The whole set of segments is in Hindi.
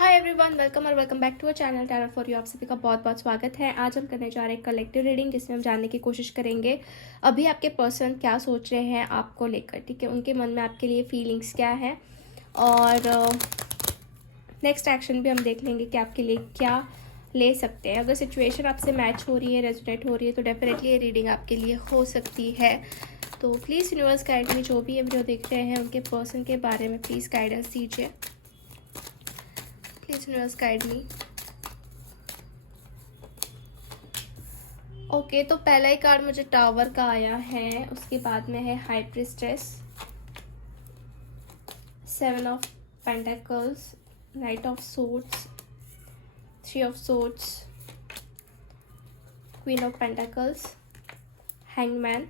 Hi everyone, welcome back to our channel tarot for you. आप सभी का बहुत बहुत स्वागत है। आज हम करने जा रहे हैं कलेक्टिव रीडिंग, जिसमें हम जानने की कोशिश करेंगे अभी आपके पर्सन क्या सोच रहे हैं आपको लेकर। ठीक है, उनके मन में आपके लिए फीलिंग्स क्या है और नेक्स्ट एक्शन भी हम देख लेंगे कि आपके लिए क्या ले सकते हैं। अगर सिचुएशन आपसे मैच हो रही है, रेजोनेट हो रही है, तो डेफिनेटली ये रीडिंग आपके लिए हो सकती है। तो प्लीज़ यूनिवर्स गाइड में जो भी ये वीडियो देख रहे हैं उनके पर्सन के बारे में प्लीज़ गाइडेंस दीजिए। Please universe guide me. Okay, तो पहला ही कार्ड मुझे टावर का आया है, उसके बाद में है high priestess, seven of pentacles, night of swords, three of swords, queen of pentacles, hangman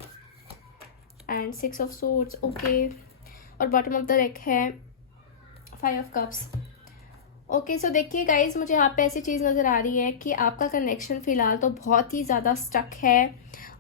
and six of swords. Okay, और बॉटम ऑफ द डेक है फाइव ऑफ कप्स। ओके, सो देखिए गाइज, मुझे यहाँ पे ऐसी चीज़ नज़र आ रही है कि आपका कनेक्शन फ़िलहाल तो बहुत ही ज़्यादा स्टक है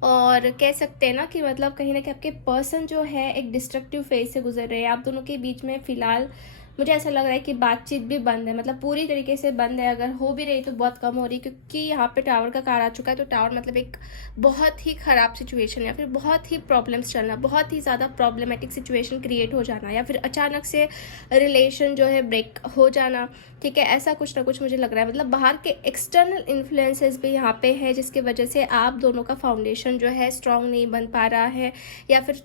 और कह सकते हैं ना कि मतलब कहीं ना कहीं आपके पर्सन जो है एक डिस्ट्रक्टिव फेज से गुजर रहे हैं। आप दोनों के बीच में फ़िलहाल मुझे ऐसा लग रहा है कि बातचीत भी बंद है, मतलब पूरी तरीके से बंद है। अगर हो भी रही तो बहुत कम हो रही, क्योंकि यहाँ पे टावर का कार्ड आ चुका है। तो टावर मतलब एक बहुत ही ख़राब सिचुएशन या फिर बहुत ही प्रॉब्लम्स चलना, बहुत ही ज़्यादा प्रॉब्लमेटिक सिचुएशन क्रिएट हो जाना, या फिर अचानक से रिलेशन जो है ब्रेक हो जाना। ठीक है, ऐसा कुछ ना कुछ मुझे लग रहा है। मतलब बाहर के एक्सटर्नल इन्फ्लुएंसेस भी यहाँ पे है, जिसकी वजह से आप दोनों का फाउंडेशन जो है स्ट्रांग नहीं बन पा रहा है, या फिर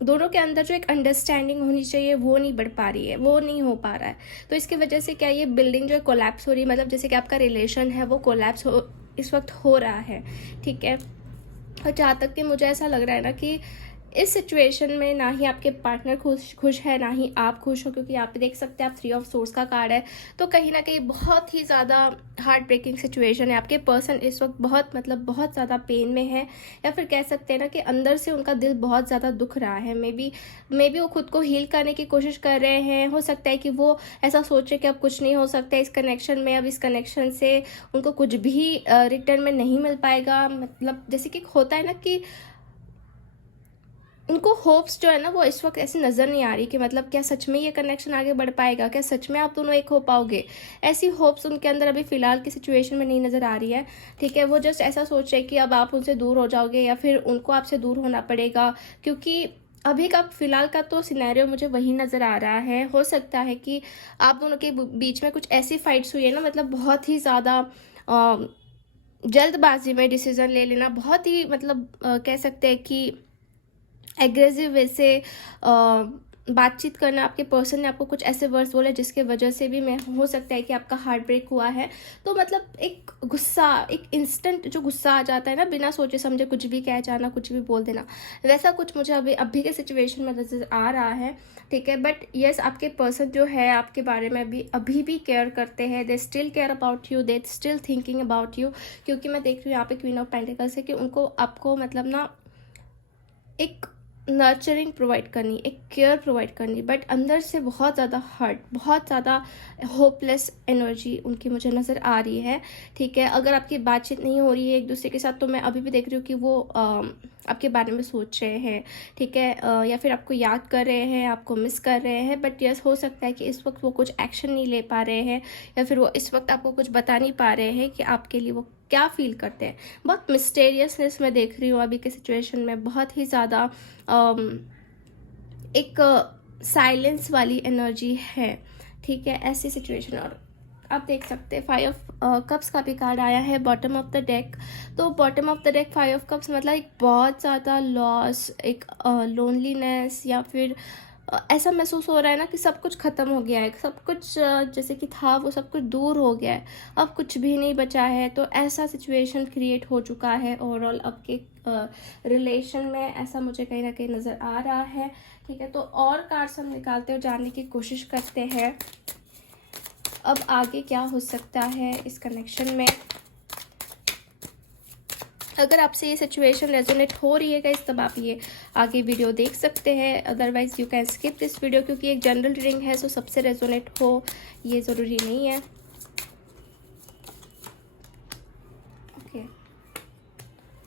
दोनों के अंदर जो एक अंडरस्टैंडिंग होनी चाहिए वो नहीं बढ़ पा रही है, वो नहीं हो पा रहा है। तो इसकी वजह से क्या ये बिल्डिंग जो है कोलैप्स हो रही है, मतलब जैसे कि आपका रिलेशन है वो कोलैप्स इस वक्त हो रहा है। ठीक है, और जहाँ तक कि मुझे ऐसा लग रहा है ना कि इस सिचुएशन में ना ही आपके पार्टनर खुश है, ना ही आप खुश हो, क्योंकि यहाँ पे देख सकते हैं आप थ्री ऑफ सोर्स का कार्ड है। तो कहीं ना कहीं बहुत ही ज़्यादा हार्ट ब्रेकिंग सिचुएशन है। आपके पर्सन इस वक्त बहुत ज़्यादा पेन में है, या फिर कह सकते हैं ना कि अंदर से उनका दिल बहुत ज़्यादा दुख रहा है। मे बी वो खुद को हील करने की कोशिश कर रहे हैं। हो सकता है कि वो ऐसा सोचे कि अब कुछ नहीं हो सकता इस कनेक्शन में, अब इस कनेक्शन से उनको कुछ भी रिटर्न में नहीं मिल पाएगा। मतलब जैसे कि होता है ना कि उनको होप्स जो है ना वो इस वक्त ऐसे नज़र नहीं आ रही कि मतलब क्या सच में ये कनेक्शन आगे बढ़ पाएगा, क्या सच में आप दोनों एक हो पाओगे। ऐसी होप्स उनके अंदर अभी फ़िलहाल की सिचुएशन में नहीं नज़र आ रही है। ठीक है, वो जस्ट ऐसा सोच रहे कि अब आप उनसे दूर हो जाओगे या फिर उनको आपसे दूर होना पड़ेगा, क्योंकि अभी का फ़िलहाल का तो सिनेरियो मुझे वही नज़र आ रहा है। हो सकता है कि आप दोनों के बीच में कुछ ऐसी फाइट्स हुई है ना, मतलब बहुत ही ज़्यादा जल्दबाजी में डिसीज़न ले लेना, बहुत ही मतलब कह सकते हैं कि एग्रेसिव वे से बातचीत करना। आपके पर्सन ने आपको कुछ ऐसे वर्ड्स बोले जिसके वजह से भी मैं हो सकता है कि आपका हार्ट ब्रेक हुआ है। तो मतलब एक गुस्सा, एक इंस्टेंट जो गुस्सा आ जाता है ना, बिना सोचे समझे कुछ भी कह जाना, कुछ भी बोल देना, वैसा कुछ मुझे अभी के सिचुएशन में नजर आ रहा है। ठीक है, बट यस, आपके पर्सन जो है आपके बारे में भी अभी भी केयर करते हैं। They still care about you, they still thinking about you, क्योंकि मैं देख रही हूँ यहाँ पे क्वीन ऑफ पेंटिकल्स है कि उनको आपको मतलब ना एक नर्चरिंग प्रोवाइड करनी, एक केयर प्रोवाइड करनी, बट अंदर से बहुत ज़्यादा हर्ट, बहुत ज़्यादा होपलेस एनर्जी उनकी मुझे नज़र आ रही है। ठीक है, अगर आपकी बातचीत नहीं हो रही है एक दूसरे के साथ, तो मैं अभी भी देख रही हूँ कि वो आपके बारे में सोच रहे हैं। ठीक है, या फिर आपको याद कर रहे हैं, आपको मिस कर रहे हैं, बट यस, हो सकता है कि इस वक्त वो कुछ एक्शन नहीं ले पा रहे हैं, या फिर वो इस वक्त आपको कुछ बता नहीं पा रहे हैं कि आपके लिए वो क्या फील करते हैं। बहुत मिस्टेरियसनेस मैं देख रही हूँ अभी के सिचुएशन में, बहुत ही ज़्यादा एक साइलेंस वाली एनर्जी है। ठीक है, ऐसी सिचुएशन। और आप देख सकते हैं फाइव ऑफ कप्स का भी कार्ड आया है बॉटम ऑफ द डेक। तो bottom of the deck five of cups मतलब एक बहुत ज़्यादा लॉस, एक लोनलीनेस, या फिर ऐसा महसूस हो रहा है ना कि सब कुछ ख़त्म हो गया है, सब कुछ जैसे कि था वो सब कुछ दूर हो गया है, अब कुछ भी नहीं बचा है। तो ऐसा सिचुएशन क्रिएट हो चुका है ओवरऑल अब के रिलेशन में, ऐसा मुझे कहीं ना कहीं नज़र आ रहा है। ठीक है, तो और कार्ड्स हम निकालते हो जानने की कोशिश करते हैं अब आगे क्या हो सकता है इस कनेक्शन में। अगर आपसे ये सिचुएशन रेजोनेट हो रही है गाइस, तब आप ये आगे वीडियो देख सकते हैं, otherwise you can skip this video, क्योंकि एक जनरल रीडिंग है, सो सबसे रेजोनेट हो ये ज़रूरी नहीं है। ओके,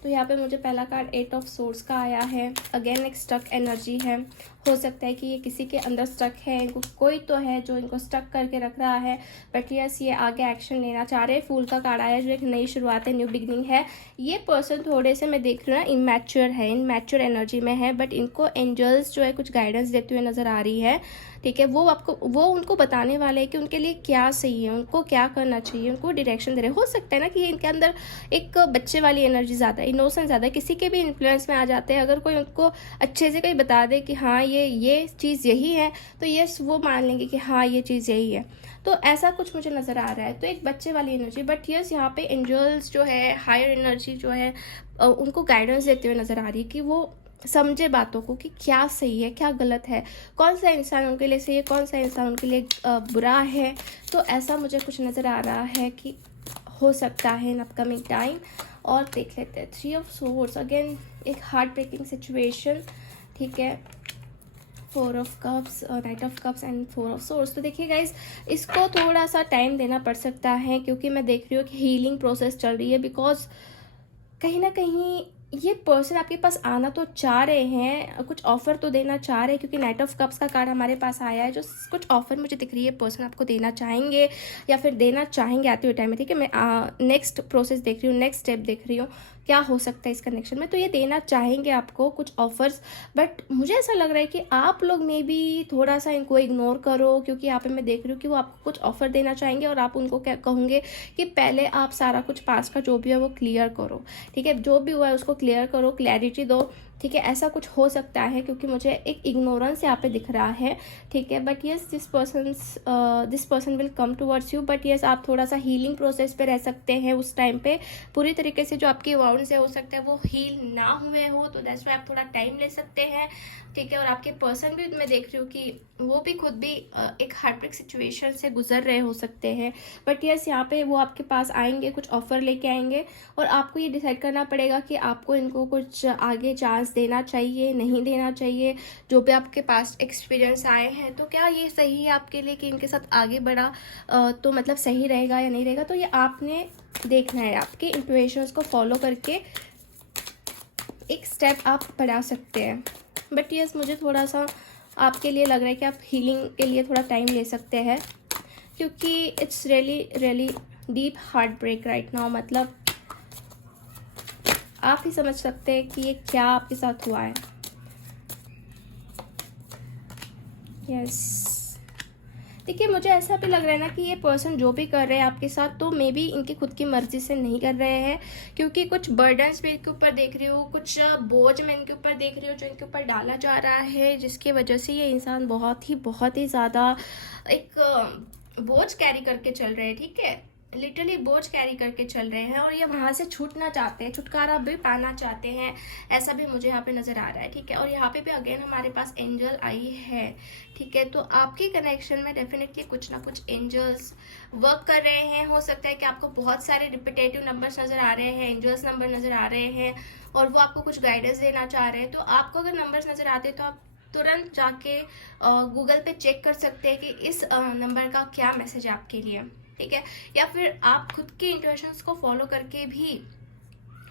तो यहाँ पे मुझे पहला कार्ड एट ऑफ सोर्ड्स का आया है। अगेन एक स्टक एनर्जी है, हो सकता है कि ये किसी के अंदर स्टक है, इनको कोई तो है जो इनको स्टक करके रख रहा है, बट यस ये आगे एक्शन लेना चाह रहे हैं। फूल का कार्ड आया जो एक नई शुरुआत है, न्यू बिगनिंग है। ये पर्सन थोड़े से मैं देख रही हूँ ना इमैच्योर है, इमैच्योर एनर्जी में है, बट इनको एंजल्स जो है कुछ गाइडेंस देते हुए नज़र आ रही है। ठीक है, वो उनको बताने वाले हैं कि उनके लिए क्या सही है, उनको क्या करना चाहिए, उनको डायरेक्शन दे रहे। हो सकता है ना कि इनके अंदर एक बच्चे वाली एनर्जी ज़्यादा है, इनोसेंस ज़्यादा है, किसी के भी इन्फ्लुएंस में आ जाते हैं। अगर कोई उनको अच्छे से कोई बता दे कि हाँ ये चीज़ यही है, तो यस वो मान लेंगे कि हाँ ये चीज़ यही है। तो ऐसा कुछ मुझे नज़र आ रहा है, तो एक बच्चे वाली एनर्जी। बट यस यहाँ पे एंजल्स जो है, हायर एनर्जी जो है, उनको गाइडेंस देते हुए नज़र आ रही है कि वो समझे बातों को कि क्या सही है क्या गलत है, कौन सा इंसान उनके लिए सही है, कौन सा इंसान उनके लिए बुरा है। तो ऐसा मुझे कुछ नज़र आ रहा है कि हो सकता है इन अपकमिंग टाइम। और देख लेते हैं 3 ऑफ सोर्ड्स, अगेन एक हार्ट ब्रेकिंग सिचुएशन। ठीक है, 4 of cups, night of cups and 4 of swords. तो देखिए गाइज, इसको थोड़ा सा टाइम देना पड़ सकता है, क्योंकि मैं देख रही हूँ कि हीलिंग प्रोसेस चल रही है। बिकॉज कहीं ना कहीं ये पर्सन आपके पास आना तो चाह रहे हैं, कुछ ऑफर तो देना चाह रहे हैं, क्योंकि नाइट ऑफ कप्स का कार्ड हमारे पास आया है, जो कुछ ऑफर मुझे दिख रही है पर्सन आपको देना चाहेंगे या फिर देना चाहेंगे आते हुए टाइम में। ठीक है, मैं नेक्स्ट प्रोसेस देख रही हूँ, नेक्स्ट स्टेप देख रही हूँ क्या हो सकता है इस कनेक्शन में। तो ये देना चाहेंगे आपको कुछ ऑफर्स, बट मुझे ऐसा लग रहा है कि आप लोग में भी थोड़ा सा इनको इग्नोर करो, क्योंकि यहाँ पे मैं देख रही हूँ कि वो आपको कुछ ऑफर देना चाहेंगे और आप उनको क्या कहोगे कि पहले आप सारा कुछ पास का जो भी है वो क्लियर करो। ठीक है, जो भी हुआ है उसको क्लियर करो, क्लैरिटी दो। ठीक है, ऐसा कुछ हो सकता है, क्योंकि मुझे एक इग्नोरेंस यहाँ पे दिख रहा है। ठीक है, but yes this person will come towards you, but yes आप थोड़ा सा हीलिंग प्रोसेस पे रह सकते हैं उस टाइम पे। पूरी तरीके से जो आपकी वाउंड्स है हो सकता है वो हील ना हुए हो, तो दैट्स वाई आप थोड़ा टाइम ले सकते हैं। ठीक है, और आपके पर्सन भी मैं देख रही हूँ कि वो भी खुद भी एक हार्ट ब्रेक सिचुएशन से गुजर रहे हो सकते हैं, बट यस यहाँ पे वो आपके पास आएंगे, कुछ ऑफर लेके आएंगे, और आपको ये डिसाइड करना पड़ेगा कि आपको इनको कुछ आगे चांस देना चाहिए, नहीं देना चाहिए। जो भी आपके पास एक्सपीरियंस आए हैं, तो क्या ये सही है आपके लिए कि इनके साथ आगे बढ़ा तो मतलब सही रहेगा या नहीं रहेगा। तो ये आपने देखना है, आपके इंट्यूशंस को फॉलो करके एक स्टेप आप बढ़ा सकते हैं। बट यस मुझे थोड़ा सा आपके लिए लग रहा है कि आप हीलिंग के लिए थोड़ा टाइम ले सकते हैं, क्योंकि it's really deep heartbreak right now. मतलब आप ही समझ सकते हैं कि ये क्या आपके साथ हुआ है। यस देखिए, मुझे ऐसा भी लग रहा है ना कि ये पर्सन जो भी कर रहे हैं आपके साथ, तो मे बी इनकी खुद की मर्जी से नहीं कर रहे हैं, क्योंकि कुछ बर्डन्स भी इनके ऊपर देख रही हूँ, कुछ बोझ मैं इनके ऊपर देख रही हूँ जो इनके ऊपर डाला जा रहा है, जिसकी वजह से ये इंसान बहुत ही ज़्यादा एक बोझ कैरी करके चल रहे हैं। ठीक है, लिटरली बोझ कैरी करके चल रहे हैं, और ये वहाँ से छूटना चाहते हैं, छुटकारा भी पाना चाहते हैं, ऐसा भी मुझे यहाँ पे नज़र आ रहा है। ठीक है, और यहाँ पे भी अगेन हमारे पास एंजल आई है। ठीक है, तो आपकी कनेक्शन में डेफिनेटली कुछ ना कुछ एंजल्स वर्क कर रहे हैं। हो सकता है कि आपको बहुत सारे रिपीटेटिव नंबर्स नज़र आ रहे हैं, एंजल्स नंबर नज़र आ रहे हैं, और वो आपको कुछ गाइडेंस देना चाह रहे हैं। तो आपको अगर नंबर्स नज़र आते हैं तो आप तुरंत जाके गूगल पे चेक कर सकते हैं कि इस नंबर का क्या मैसेज है आपके लिए। ठीक है, या फिर आप खुद के इंट्यूशंस को फॉलो करके भी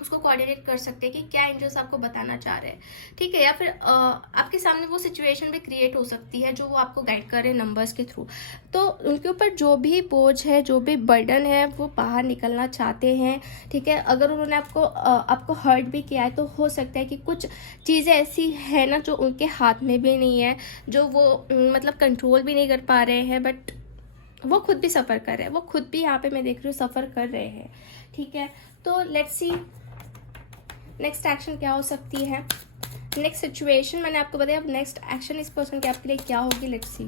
उसको कोऑर्डिनेट कर सकते हैं कि क्या एंजल्स आपको बताना चाह रहे हैं। ठीक है, या फिर आपके सामने वो सिचुएशन भी क्रिएट हो सकती है जो वो आपको गाइड कर रहे हैं नंबर्स के थ्रू। तो उनके ऊपर जो भी बोझ है, जो भी बर्डन है, वो बाहर निकलना चाहते हैं। ठीक है, अगर उन्होंने आपको हर्ट भी किया है, तो हो सकता है कि कुछ चीज़ें ऐसी है ना जो उनके हाथ में भी नहीं है, जो वो मतलब कंट्रोल भी नहीं कर पा रहे हैं, बट वो खुद भी सफ़र कर रहे हैं, वो खुद भी यहाँ पे मैं देख रही हूँ सफ़र कर रहे हैं। ठीक है, तो लेट्स सी नेक्स्ट एक्शन क्या हो सकती है। नेक्स्ट सिचुएशन मैंने आपको बताया, अब नेक्स्ट एक्शन इस पर्सन के आपके लिए क्या होगी, let's see.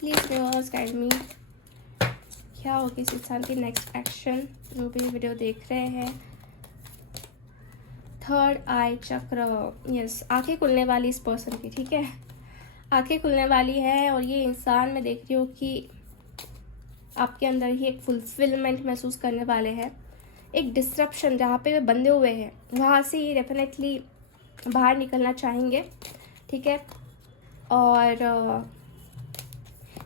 Please viewers guide me, क्या होगी इस इंसान की नेक्स्ट एक्शन, जो भी वीडियो देख रहे हैं। थर्ड आई चक्र, यस आंखें खुलने वाली इस पर्सन की। ठीक है, आंखें खुलने वाली है, और ये इंसान मैं देख रही हूँ कि आपके अंदर ही एक फुलफिलमेंट महसूस करने वाले हैं। एक डिस्ट्रप्शन जहाँ पे वे बंधे हुए हैं, वहाँ से ये डेफिनेटली बाहर निकलना चाहेंगे। ठीक है, और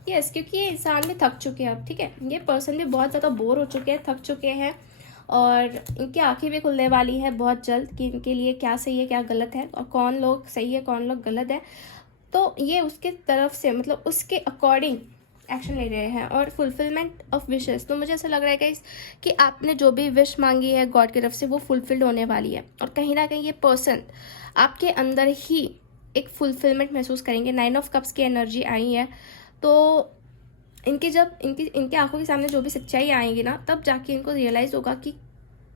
यस क्योंकि ये इंसान भी थक चुके हैं अब। ठीक है, ये पर्सन भी बहुत ज़्यादा बोर हो चुके हैं, थक चुके हैं, और इनकी आंखें भी खुलने वाली है बहुत जल्द कि इनके लिए क्या सही है क्या गलत है और कौन लोग सही है कौन लोग गलत है। तो ये उसके तरफ से मतलब उसके अकॉर्डिंग एक्शन ले रहे हैं। और फुलफिलमेंट ऑफ विशेस, तो मुझे ऐसा लग रहा है गाइस कि आपने जो भी विश मांगी है गॉड की तरफ से वो फुलफिल्ड होने वाली है। और कहीं ना कहीं ये पर्सन आपके अंदर ही एक फुलफिलमेंट महसूस करेंगे। 9 ऑफ कप्स की एनर्जी आई है, तो इनकी जब इनके आंखों के सामने जो भी सच्चाई आएंगी ना, तब जाके इनको रियलाइज़ होगा कि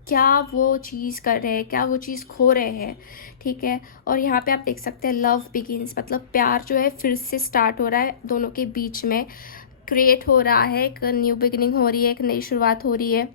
क्या वो चीज़ कर रहे हैं, क्या वो चीज़ खो रहे हैं। ठीक है, और यहाँ पे आप देख सकते हैं लव बिगिंस, मतलब प्यार जो है फिर से स्टार्ट हो रहा है दोनों के बीच में, क्रिएट हो रहा है, एक न्यू बिगिनिंग हो रही है, एक नई शुरुआत हो रही है।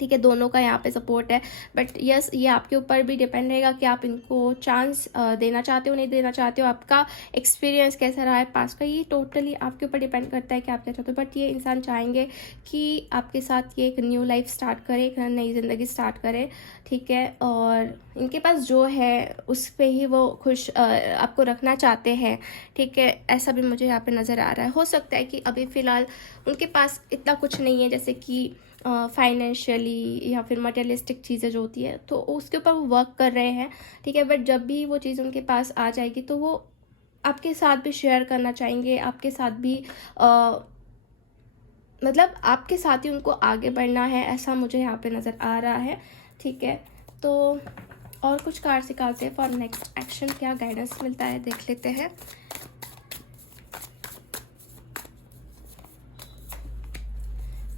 ठीक है, दोनों का यहाँ पे सपोर्ट है। बट यस, ये आपके ऊपर भी डिपेंड रहेगा कि आप इनको चांस देना चाहते हो नहीं देना चाहते हो। आपका एक्सपीरियंस कैसा रहा है पास का, ये टोटली आपके ऊपर डिपेंड करता है कि आप क्या चाहते हो। बट ये इंसान चाहेंगे कि आपके साथ ये एक न्यू लाइफ स्टार्ट करे, एक नई ज़िंदगी स्टार्ट करे। ठीक है, और इनके पास जो है उस पर ही वो खुश आपको रखना चाहते हैं। ठीक है, ऐसा भी मुझे यहाँ पे नज़र आ रहा है। हो सकता है कि अभी फ़िलहाल उनके पास इतना कुछ नहीं है, जैसे कि फाइनेंशियली या फिर मटेरियलिस्टिक चीज़ें जो होती है, तो उसके ऊपर वो वर्क कर रहे हैं। ठीक है, बट जब भी वो चीज़ उनके पास आ जाएगी तो वो आपके साथ भी शेयर करना चाहेंगे, आपके साथ भी मतलब आपके साथ ही उनको आगे बढ़ना है, ऐसा मुझे यहाँ पे नज़र आ रहा है। ठीक है, तो और कुछ कार्ड निकालते हैं फॉर नेक्स्ट एक्शन, क्या गाइडेंस मिलता है देख लेते हैं।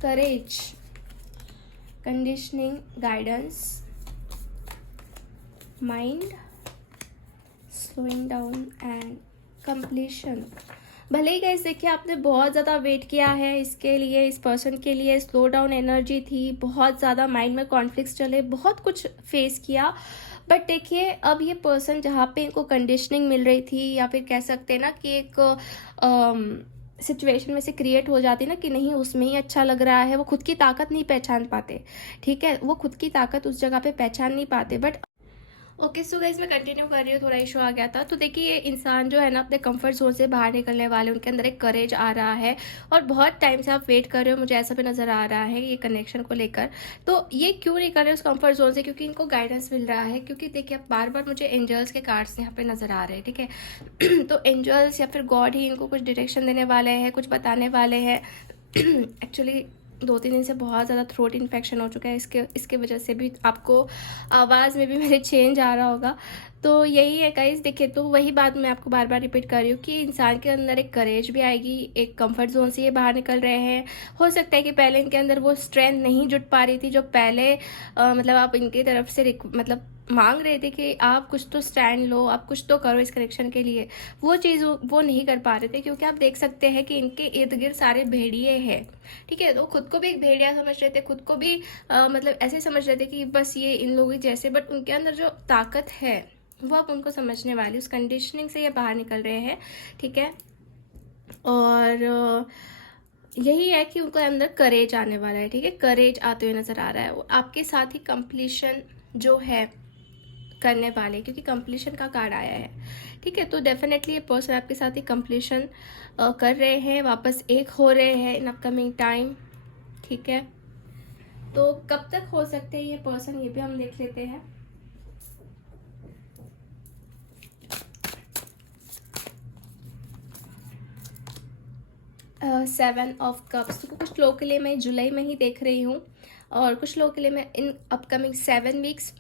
Courage, conditioning, guidance, mind, slowing down and completion. भले ही गाइस देखिए आपने बहुत ज़्यादा वेट किया है इसके लिए, इस पर्सन के लिए, स्लो डाउन एनर्जी थी, बहुत ज़्यादा माइंड में कॉन्फ्लिक्ट्स चले, बहुत कुछ फेस किया। बट देखिए अब ये पर्सन जहाँ पे इनको कंडीशनिंग मिल रही थी, या फिर कह सकते हैं ना कि एक सिचुएशन में से क्रिएट हो जाती ना कि नहीं उसमें ही अच्छा लग रहा है, वो खुद की ताकत नहीं पहचान पाते। ठीक है, वो खुद की ताकत उस जगह पे पहचान नहीं पाते। बट ओके, सो गाइस मैं कंटिन्यू कर रही हूँ, थोड़ा इशू आ गया था। तो देखिए ये इंसान जो है ना अपने कंफर्ट जोन से बाहर निकलने वाले, उनके अंदर एक करेज आ रहा है और बहुत टाइम से आप वेट कर रहे हो, मुझे ऐसा भी नज़र आ रहा है ये कनेक्शन को लेकर। तो ये क्यों नहीं कर रहे उस कंफर्ट जोन से, क्योंकि इनको गाइडेंस मिल रहा है। क्योंकि देखिए अब बार बार मुझे एंजल्स के कार्ड्स यहाँ पे नज़र आ रहे हैं। ठीक है तो एंजल्स या फिर गॉड ही इनको कुछ डायरेक्शन देने वाले हैं, कुछ बताने वाले हैं। एक्चुअली 2-3 दिन से बहुत ज़्यादा थ्रोट इन्फेक्शन हो चुका है, इसके वजह से भी आपको आवाज़ में भी मेरे चेंज आ रहा होगा। तो यही है गाइस, देखिए तो वही बात मैं आपको बार बार रिपीट कर रही हूँ कि इंसान के अंदर एक करेज भी आएगी, एक कंफर्ट जोन से ये बाहर निकल रहे हैं। हो सकता है कि पहले इनके अंदर वो स्ट्रेंथ नहीं जुट पा रही थी जो पहले मतलब आप इनकी तरफ से मतलब मांग रहे थे कि आप कुछ तो स्टैंड लो, आप कुछ तो करो इस कनेक्शन के लिए, वो चीज़ वो नहीं कर पा रहे थे। क्योंकि आप देख सकते हैं कि इनके इर्द गिर्द सारे भेड़िए हैं। ठीक है, तो खुद को भी एक भेड़िया समझ रहे थे, खुद को भी मतलब ऐसे समझ रहे थे कि बस ये इन लोगों जैसे। बट उनके अंदर जो ताकत है वो आप उनको समझने वाली, उस कंडीशनिंग से ये बाहर निकल रहे हैं। ठीक है, और यही है कि उनको अंदर करेज आने वाला है। ठीक है, करेज आते हुए नज़र आ रहा है। वो आपके साथ ही कंप्लीशन जो है करने वाले, क्योंकि कंप्लीशन का कार्ड आया है। ठीक है, तो डेफिनेटली ये पर्सन आपके साथ ही कंप्लीशन कर रहे हैं, वापस एक हो रहे हैं इन अपकमिंग टाइम। ठीक है, तो कब तक हो सकते हैं ये पर्सन, ये भी हम देख लेते हैं। सेवन ऑफ कप्स, तो कुछ लोगों के लिए मैं जुलाई में ही देख रही हूँ और कुछ लोगों के लिए मैं इन अपकमिंग 7 वीक्स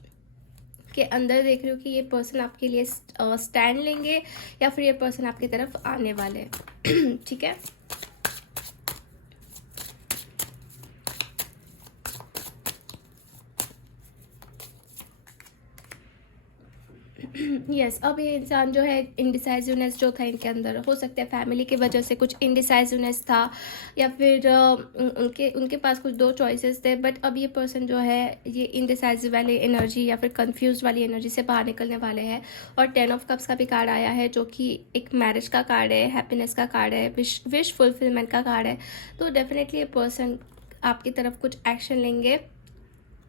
के अंदर देख रही हूँ कि ये पर्सन आपके लिए स्टैंड लेंगे या फिर ये पर्सन आपकी तरफ आने वाले हैं। ठीक है, यस अब ये इंसान जो है इंडिसाइजिवनेस जो था इनके अंदर, हो सकता है फैमिली की वजह से कुछ इंडिसाइजिवनेस था, या फिर उनके पास कुछ 2 चॉइसेस थे। बट अब ये पर्सन जो है ये इंडिसाइजिव वाली एनर्जी या फिर कंफ्यूज वाली एनर्जी से बाहर निकलने वाले हैं। और 10 ऑफ कप्स का भी कार्ड आया है जो कि एक मैरिज का कार्ड है, हैप्पीनेस का कार्ड है, विश फुलफिलमेंट का कार्ड है। तो डेफिनेटली ये पर्सन आपकी तरफ कुछ एक्शन लेंगे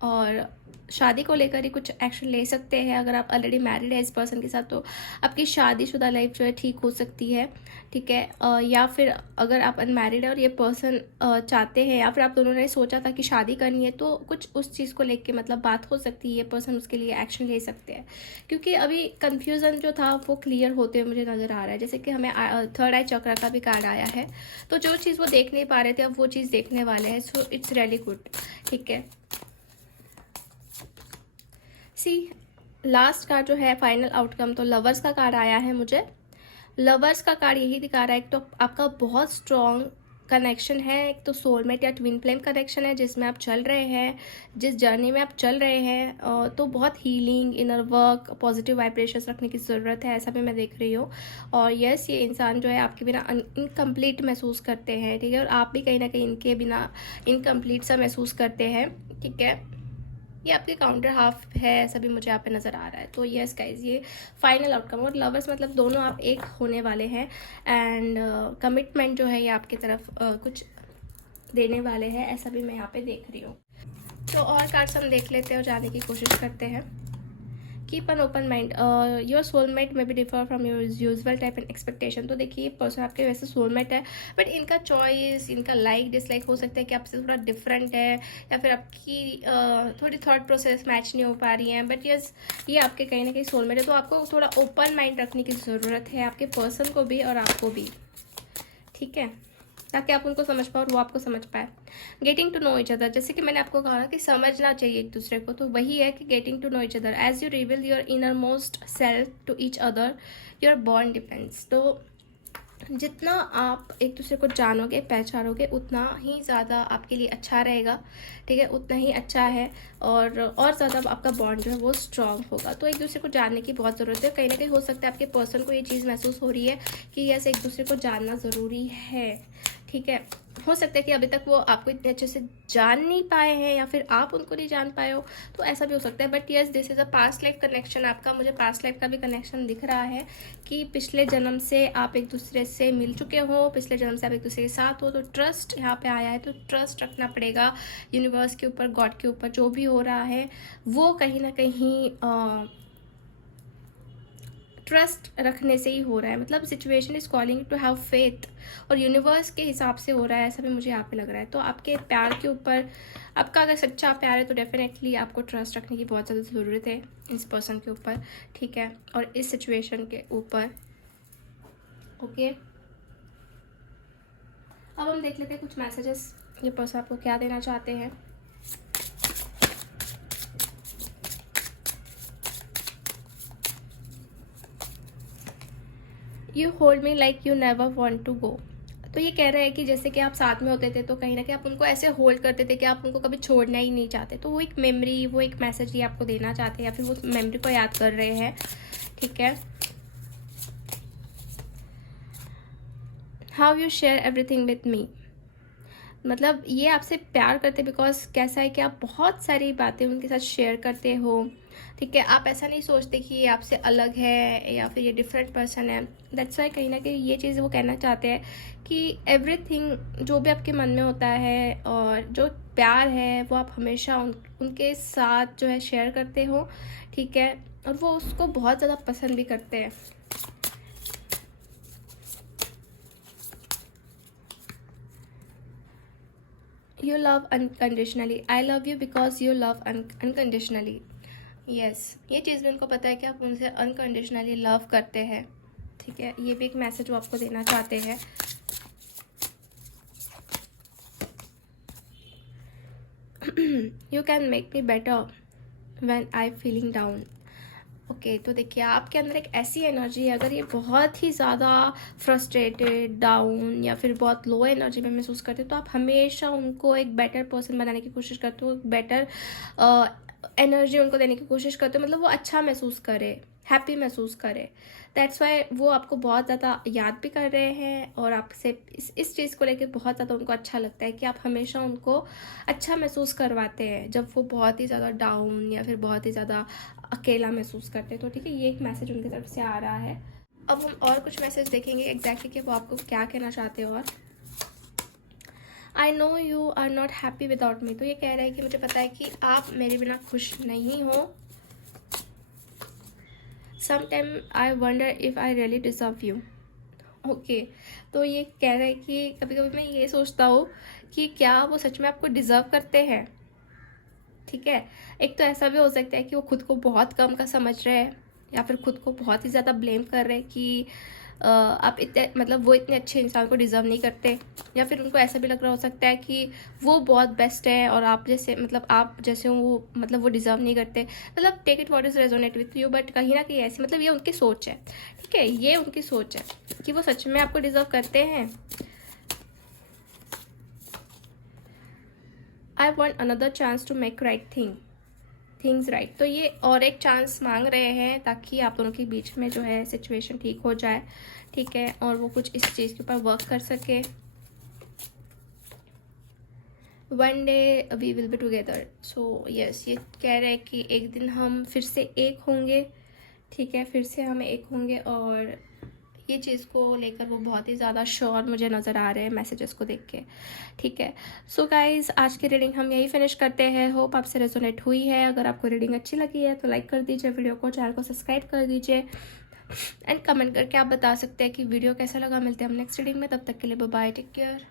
और शादी को लेकर ही कुछ एक्शन ले सकते हैं। अगर आप ऑलरेडी मैरिड है इस पर्सन के साथ तो आपकी शादीशुदा लाइफ जो है ठीक हो सकती है, ठीक है। या फिर अगर आप अनमैरिड है और ये पर्सन चाहते हैं, या फिर आप दोनों ने सोचा था कि शादी करनी है, तो कुछ उस चीज़ को लेके मतलब बात हो सकती है, ये पर्सन उसके लिए एक्शन ले सकते हैं। क्योंकि अभी कन्फ्यूज़न जो था वो क्लियर होते हुए मुझे नज़र आ रहा है। जैसे कि हमें थर्ड आई चक्र का भी कार्ड आया है, तो जो चीज़ वो देख नहीं पा रहे थे अब वो चीज़ देखने वाले हैं। सो इट्स रियली गुड, ठीक है। सी लास्ट कार्ड जो है फाइनल आउटकम, तो लवर्स का कार्ड आया है मुझे। लवर्स का कार्ड यही दिखा रहा है, एक तो आपका बहुत स्ट्रॉन्ग कनेक्शन है, एक तो सोलमेट या ट्विन फ्लेम कनेक्शन है जिसमें आप चल रहे हैं, जिस जर्नी में आप चल रहे हैं। तो बहुत healing, inner work, positive vibrations रखने की ज़रूरत है, ऐसा भी मैं देख रही हूँ। और यस, ये इंसान जो है आपके बिना इनकम्प्लीट महसूस करते हैं, ठीक है। और आप भी कहीं ना कहीं इनके बिना इनकम्प्लीट सा महसूस करते हैं, ठीक है। ये आपके काउंटर हाफ है, ऐसा भी मुझे यहाँ पे नज़र आ रहा है। तो यस गाइज, ये फाइनल आउटकम। और लवर्स मतलब दोनों आप एक होने वाले हैं, एंड कमिटमेंट जो है ये आपकी तरफ कुछ देने वाले हैं, ऐसा भी मैं यहाँ पे देख रही हूँ। तो और कार्ड्स हम देख लेते हैं और जाने की कोशिश करते हैं। Keep an open mind, your soulmate में भी differ from your usual type and expectation. तो देखिए, ये पर्सन आपके वैसे सोलमेट है, बट इनका चॉइस, इनका लाइक डिसलाइक हो सकता है कि आपसे थोड़ा डिफरेंट है, या फिर आपकी थोड़ी थॉट प्रोसेस मैच नहीं हो पा रही है। बट यस, ये आपके कहीं ना कहीं सोलमेट है, तो आपको थोड़ा ओपन माइंड रखने की ज़रूरत है, आपके पर्सन को भी और आपको भी, ठीक है, ताकि आप उनको समझ पाओ और वो आपको समझ पाए। Getting to know each other, जैसे कि मैंने आपको कहा कि समझना चाहिए एक दूसरे को, तो वही है कि getting to know each other as you reveal your innermost self to each other, your bond depends. तो जितना आप एक दूसरे को जानोगे, पहचानोगे, उतना ही ज़्यादा आपके लिए अच्छा रहेगा, ठीक है, उतना ही अच्छा है। और ज़्यादा आपका बॉन्ड जो है वो स्ट्रांग होगा। तो एक दूसरे को जानने की बहुत ज़रूरत है। कहीं ना कहीं हो सकता है आपके पर्सन को ये चीज़ महसूस हो रही है कि यस, एक दूसरे को जानना ज़रूरी है, ठीक है। हो सकता है कि अभी तक वो आपको इतने अच्छे से जान नहीं पाए हैं, या फिर आप उनको नहीं जान पाए हो, तो ऐसा भी हो सकता है। But yes, this is a past life connection आपका। मुझे पास्ट लाइफ का भी कनेक्शन दिख रहा है कि पिछले जन्म से आप एक दूसरे से मिल चुके हो, पिछले जन्म से आप एक दूसरे के साथ हो। तो ट्रस्ट यहाँ पे आया है, तो ट्रस्ट रखना पड़ेगा यूनिवर्स के ऊपर, गॉड के ऊपर। जो भी हो रहा है वो कहीं ना कहीं ट्रस्ट रखने से ही हो रहा है। मतलब situation is calling to have faith, और यूनिवर्स के हिसाब से हो रहा है, ऐसा भी मुझे यहाँ पे लग रहा है। तो आपके प्यार के ऊपर, आपका अगर सच्चा प्यार है तो डेफिनेटली आपको ट्रस्ट रखने की बहुत ज़्यादा ज़रूरत है इस पर्सन के ऊपर, ठीक है, और इस सिचुएशन के ऊपर, ओके। अब हम देख लेते हैं कुछ मैसेजेस ये पर्सन आपको क्या देना चाहते हैं। You hold me like you never want to go. तो ये कह रहा है कि जैसे कि आप साथ में होते थे तो कहीं ना कहीं आप उनको ऐसे होल्ड करते थे कि आप उनको कभी छोड़ना ही नहीं चाहते। तो वो एक मेमोरी, वो एक मैसेज ये आपको देना चाहते हैं, या फिर वो मेमोरी को याद कर रहे हैं, ठीक है। How you share everything with me, मतलब ये आपसे प्यार करते, बिकॉज कैसा है कि आप बहुत सारी बातें उनके साथ शेयर करते हो, ठीक है। आप ऐसा नहीं सोचते कि ये आपसे अलग है या फिर ये डिफरेंट पर्सन है। दैट्स वाई कहीं ना कहीं ये चीज़ वो कहना चाहते हैं कि एवरीथिंग जो भी आपके मन में होता है और जो प्यार है वो आप हमेशा उनके साथ जो है शेयर करते हो, ठीक है। और वो उसको बहुत ज़्यादा पसंद भी करते हैं। You love unconditionally. I love you because you love unconditionally. Yes, ये चीज़ भी उनको पता है कि आप उनसे अनकंडीशनली लव करते हैं, ठीक है। ये भी एक मैसेज वो आपको देना चाहते हैं। You can make me better when I'm feeling down. Okay, तो देखिए आपके अंदर एक ऐसी एनर्जी है, अगर ये बहुत ही ज़्यादा फ्रस्ट्रेटेड, डाउन या फिर बहुत लो एनर्जी में महसूस करते हो, तो आप हमेशा उनको एक बेटर पर्सन बनाने की कोशिश करते हो, एक बेटर एनर्जी उनको देने की कोशिश करते हो, मतलब वो अच्छा महसूस करे, हैप्पी महसूस करे। दैट्स वाई वो आपको बहुत ज़्यादा याद भी कर रहे हैं, और आपसे इस चीज़ को लेकर बहुत ज़्यादा उनको अच्छा लगता है कि आप हमेशा उनको अच्छा महसूस करवाते हैं जब वो बहुत ही ज़्यादा डाउन या फिर बहुत ही ज़्यादा अकेला महसूस करते हैं। तो ठीक है, ये एक मैसेज उनकी तरफ से आ रहा है। अब हम और कुछ मैसेज देखेंगे एग्जैक्टली कि वो आपको क्या कहना चाहते हो। और I know you are not happy without me. तो ये कह रहा है कि मुझे पता है कि आप मेरे बिना खुश नहीं हो। Sometime I wonder if I really deserve you. Okay, तो ये कह रहा है कि कभी कभी मैं ये सोचता हूँ कि क्या वो सच में आपको डिज़र्व करते हैं। ठीक है, एक तो ऐसा भी हो सकता है कि वो खुद को बहुत कम का समझ रहे हैं, या फिर खुद को बहुत ही ज़्यादा ब्लेम कर रहे हैं कि आप इतने मतलब वो इतने अच्छे इंसान को डिज़र्व नहीं करते, या फिर उनको ऐसा भी लग रहा हो सकता है कि वो बहुत बेस्ट है और आप जैसे मतलब आप जैसे हो वो मतलब वो डिज़र्व नहीं करते। मतलब take it what is resonate with you, but कहीं ना कहीं ऐसी मतलब ये उनकी सोच है। ठीक है, ये उनकी सोच है कि वो सच में आपको डिज़र्व करते हैं। I want another chance to make right things right. तो ये और एक चांस मांग रहे हैं ताकि आप दोनों के बीच में जो है सिचुएशन ठीक हो जाए। ठीक है, और वो कुछ इस चीज़ के ऊपर वर्क कर सके। One day we will be together. So yes, ये कह रहे हैं कि एक दिन हम फिर से एक होंगे। ठीक है, फिर से हम एक होंगे, और ये चीज़ को लेकर वो बहुत ही ज़्यादा श्योर मुझे नज़र आ रहे हैं मैसेजेस को देख के। ठीक है, सो गाइज आज की रीडिंग हम यही फिनिश करते हैं। होप आपसे रेजोनेट हुई है। अगर आपको रीडिंग अच्छी लगी है तो लाइक कर दीजिए वीडियो को, चैनल को सब्सक्राइब कर दीजिए, एंड कमेंट करके आप बता सकते हैं कि वीडियो कैसा लगा। मिलते हैं हम नेक्स्ट रीडिंग में, तब तक के लिए बाय बाय, टेक केयर।